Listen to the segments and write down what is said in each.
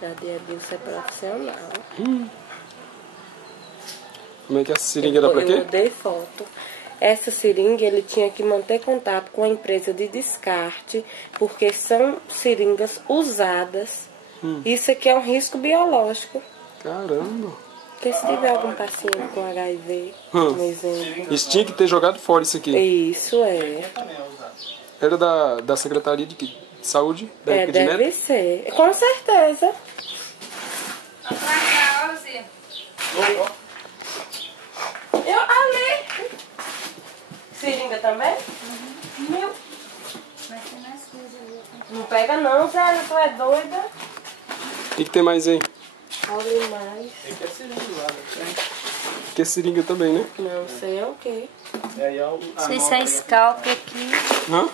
A de Edilson é profissional. Como é que essa seringa dá pra quê? Eu dei foto. Essa seringa ele tinha que manter contato com a empresa de descarte, porque são seringas usadas. Isso aqui é um risco biológico. Caramba. Porque se tiver algum paciente com HIV, um exemplo. Isso tinha que ter jogado fora isso aqui. Isso é. Era da Secretaria de Saúde? Da época de Deve Neto? ser. Com certeza. Eu ali. Seringa também? Meu. Vai ter mais coisa ali. Não pega não, Zé. Tu é doida? O que tem mais aí? Olha mais. Tem que ter seringa lá, né? Que é seringa também, né? Não sei é o quê. E aí, ó, Não sei se é scalp aqui. Hã?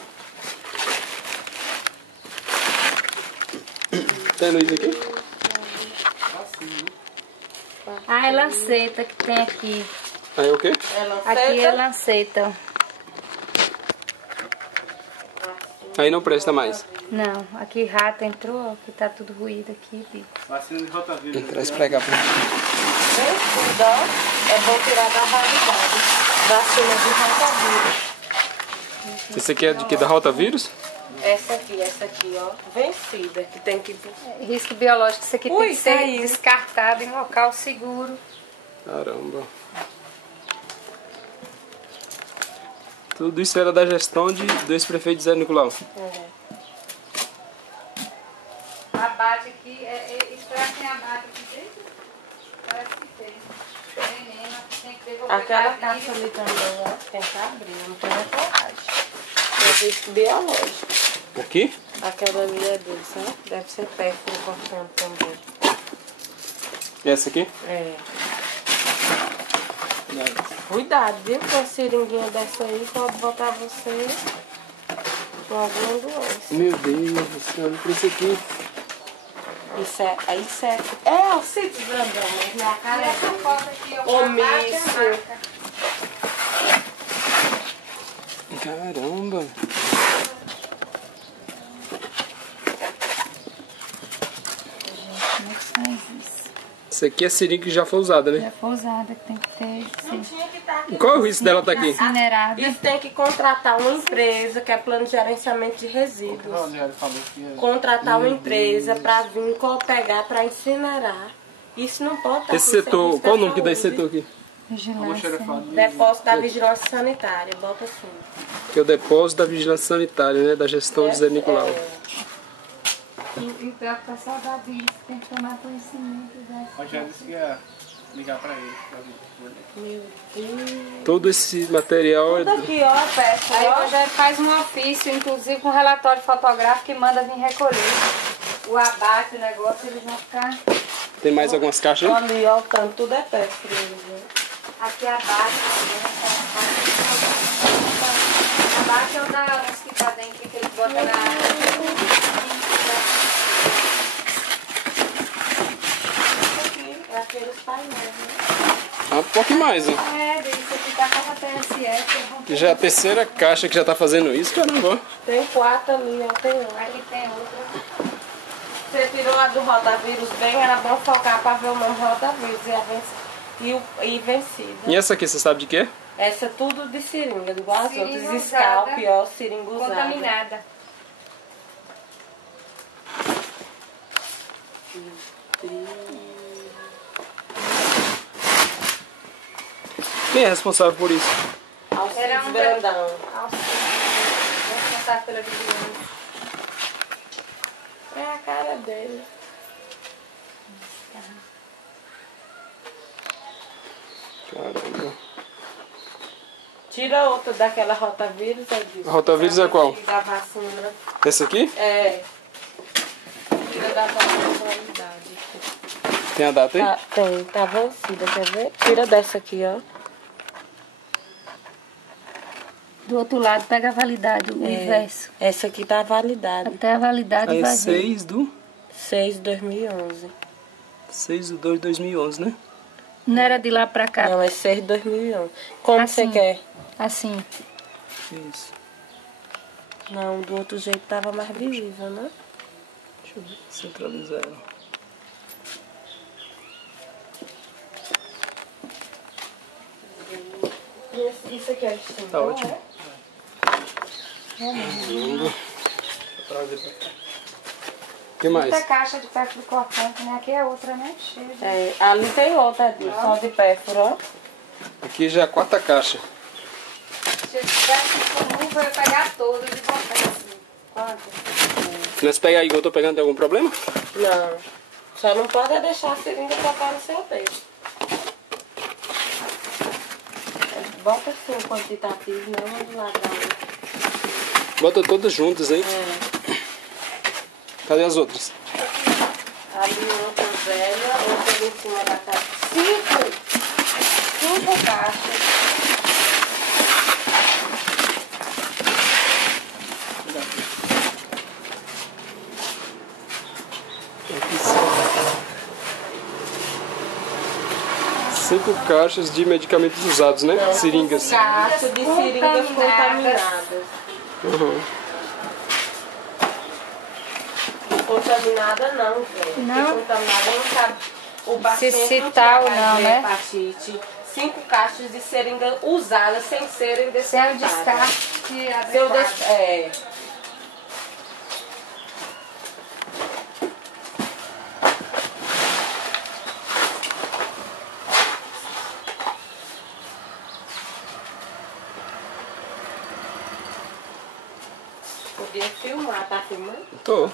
Tem luz aqui? Ah, é lanceta que tem aqui. Aí é o quê? Aqui é lanceta. Aí não presta mais. Não, aqui rato entrou, ó, que tá tudo ruído aqui, bico. vacina de rotavírus. Traz pra cá pra Cuidado. É bom tirar da validade. Vacina de rotavírus. Esse aqui é de que? Da rotavírus? Essa aqui, ó. Vencida. Que tem que... Risco biológico, isso aqui Ui, tem que ser caiu. descartado em local seguro. Caramba. Tudo isso era da gestão do ex-prefeito Zé Nicolau. Abate aqui, será que tem abate aqui dentro? Parece que tem. Tem mesmo, tem que devolver Aquela pra caixa ali também, ó. Tem que abrir. Não tem a coragem. É risco biológico. Aqui? Aquela ali é dele, sabe? Deve ser pérfuro cortando também. E essa aqui? É. Cuidado, viu? Com a seringuinha dessa aí, pode botar você com alguma doença. Meu Deus do céu, olha pra isso aqui. Isso é... É o sítio grandão, mas minha cara é Essa foto aqui, ó, omisso. abate a marca. Caramba. Como é que faz isso? Isso aqui é seringa que já foi usada, né? Já foi usada, que tem que ter Não tinha que estar aqui. E qual é o risco dela estar aqui? incinerada. Isso tem que contratar uma empresa, que é plano de gerenciamento de resíduos. Onde ele falou que Contratar uma empresa para vir pegar para incinerar. Isso não pode estar Esse setor, qual o nome que dá esse setor aqui? Vigilância. Depósito da vigilância sanitária, bota assim. Que é o depósito da vigilância sanitária, né? Da gestão de Zé Nicolau. E pior que tá saudade disso, tem que tomar conhecimento dessa. o Rogério disse que ia ligar pra ele. Meu Deus. Todo esse material é Tudo aqui, ó, peça, Aí o ó. Rogério faz um ofício, inclusive com relatório fotográfico, e manda vir recolher. O abate, o negócio, eles vão ficar... Tem mais algumas caixas aí? Ali, ó, o tanto, tudo é peça. Né? Aqui abate, abate é o da mosquitadinha que eles botam na... É aqueles painéis, né? Ah, um pouquinho mais, hein? É, isso aqui tá com a TSF. Já é a terceira caixa que já tá fazendo isso, caramba. Tem 4 ali, ó, tem 1. Aqui tem outra. Você tirou a do rotavírus bem, era bom focar para ver o nome rotavírus e vencida. E essa aqui, você sabe de quê? Essa é tudo de seringa, igual as Seringa outras. usada, Scalp, ó, seringa usada. Contaminada. Quem é responsável por isso? Alcides um Brandão. Responsável pela vigilância. É a cara dele. Caramba. Tira outra daquela rotavírus, é disso. A rotavírus é qual? Da vacina. Essa aqui? É. Tira da validade. Tem a data aí? Tem, tá vencida, quer ver? Tira dessa aqui, ó. Do outro lado pega a validade, o inverso. Essa aqui tá validade. Até a validade Aí é vai vir. 6 de 2011. 6 de 2 de 2011, né? Não era de lá pra cá. Não, é 6 de 2011. Como Assim. você quer? Assim. Isso. Não, do outro jeito tava mais visível, né? Deixa eu ver. Centralizar ela. Isso aqui é extintor, Tá ótimo. né? Trazer pra cá. O que mais? Muita caixa de pérfuro cortante, né? Aqui é outra, né? Cheia de... Ali tem outra, Edil, só de pérfuro, ó. Aqui já é a 4ª caixa. Se eu tivesse comum, eu ia pegar todas e botar assim. Quantas? Nós pegar aí que eu tô pegando, tem algum problema? Não. Só não pode deixar a seringa tocar no seu dedo. Bota assim o quantitativo, não de ladrão. Bota todas juntas aí. É. Cadê as outras? Ali outra velha, outra ali em cima da caixa. 5 caixas. Aqui cinco caixas de medicamentos usados, né? Seringas. Caixa de seringas contaminadas. Uhum. Contaminada não, velho. Não? Porque contaminada não sabe. O paciente se não tá ou tem não, né? hepatite. 5 caixas de seringa usadas sem serem Sem o descartadas. descarte Seu adequado. Podia filmar, tá filmando? Tô.